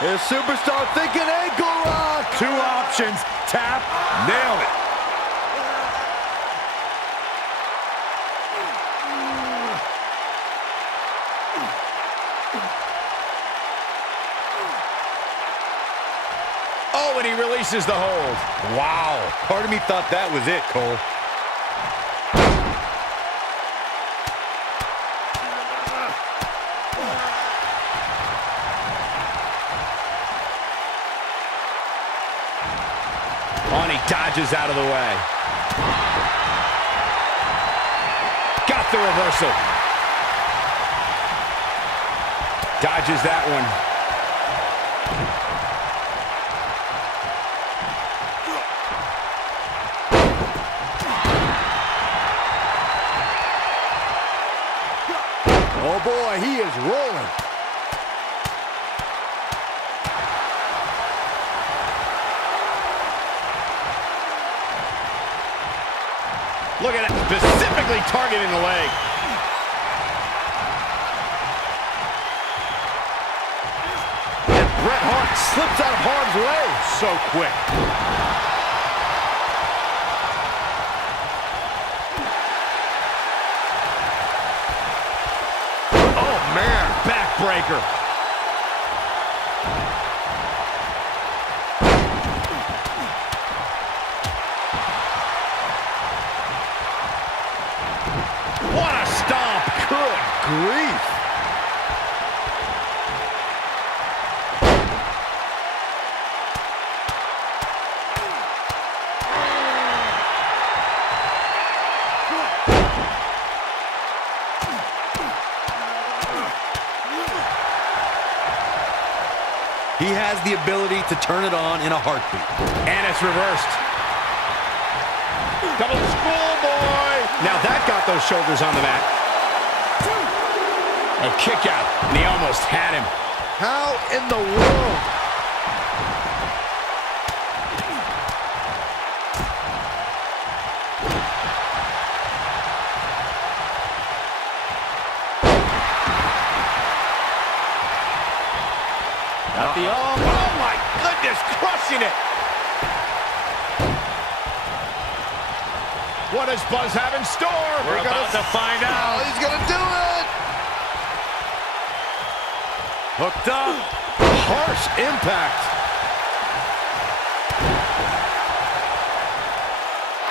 His superstar thinking ankle lock. Two options. Tap. Nailed it. Oh, and he releases the hold. Wow. Part of me thought that was it, Cole. Oh, and he dodges out of the way. Got the reversal. Dodges that one. Oh boy, he is rolling. Look at it, specifically targeting the leg. And Bret Hart slips out of harm's way. So quick. Oh, man. Backbreaker. What a stomp. Good grief. He has the ability to turn it on in a heartbeat. And it's reversed. Double schoolboy. Now that got those shoulders on the mat. A kick out, and he almost had him. How in the world? Got the arm. Oh my goodness, crushing it. What does Buzz have in store? We're about to find out. He's gonna do it. Hooked up. Harsh impact.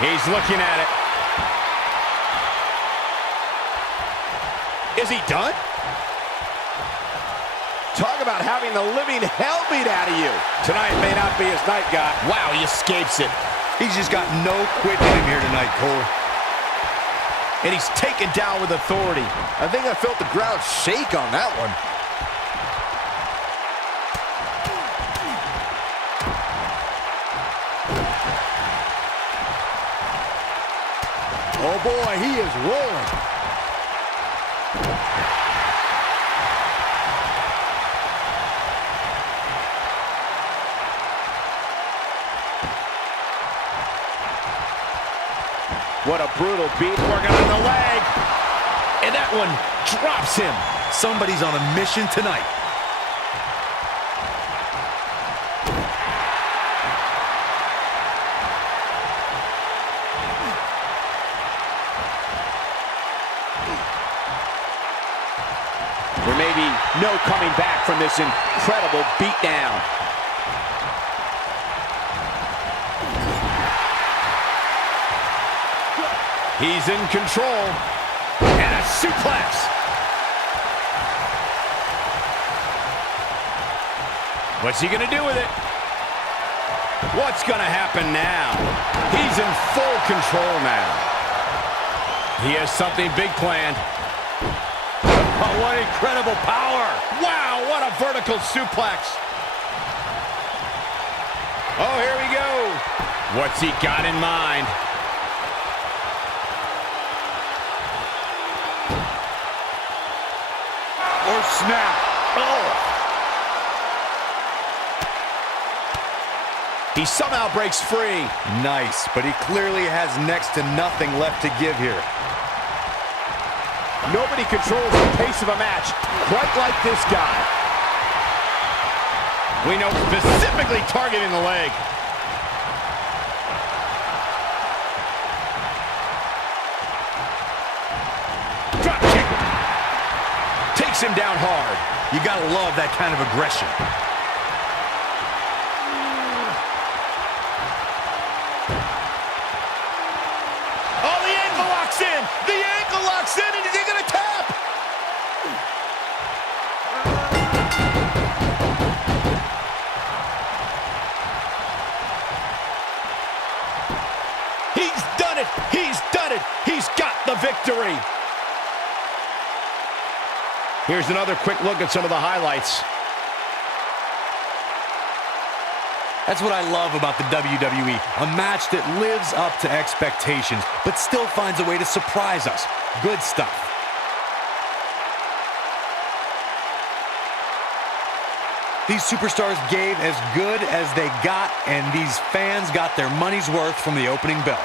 He's looking at it. Is he done? Talk about having the living hell beat out of you. Tonight may not be his night, guy. Wow, he escapes it. He's just got no quit in him here tonight, Cole. And he's taken down with authority. I think I felt the ground shake on that one. Oh boy, he is rolling. What a brutal beat. Working on the leg. And that one drops him. Somebody's on a mission tonight. There may be no coming back from this incredible beatdown. He's in control. And a suplex. What's he going to do with it? What's going to happen now? He's in full control now. He has something big planned. Oh, what incredible power. Wow, what a vertical suplex. Oh, here we go. What's he got in mind? Or snap. Oh. He somehow breaks free. Nice, but he clearly has next to nothing left to give here. Nobody controls the pace of a match quite like this guy. We know specifically targeting the leg. Drop kick. Takes him down hard. You gotta love that kind of aggression. Oh, the ankle locks in. The ankle locks in, and is he gonna tap? He's done it. He's done it. He's got the victory. Here's another quick look at some of the highlights. That's what I love about the WWE. A match that lives up to expectations, but still finds a way to surprise us. Good stuff. These superstars gave as good as they got, and these fans got their money's worth from the opening bell.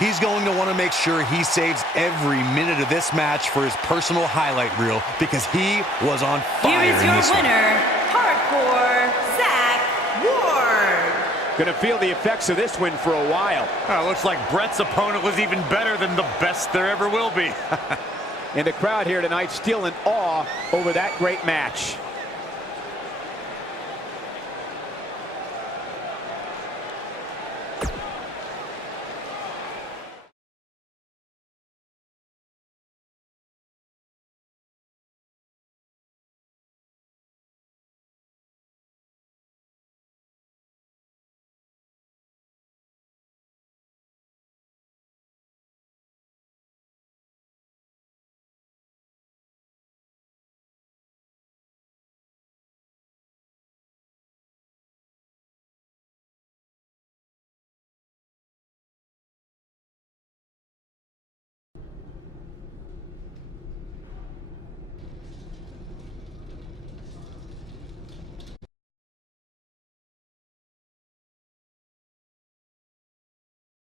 He's going to want to make sure he saves every minute of this match for his personal highlight reel, because he was on fire. Here is your winner, Hardcore Zach Ward. Going to feel the effects of this win for a while. Looks like Brett's opponent was even better than the best there ever will be. And the crowd here tonight still in awe over that great match.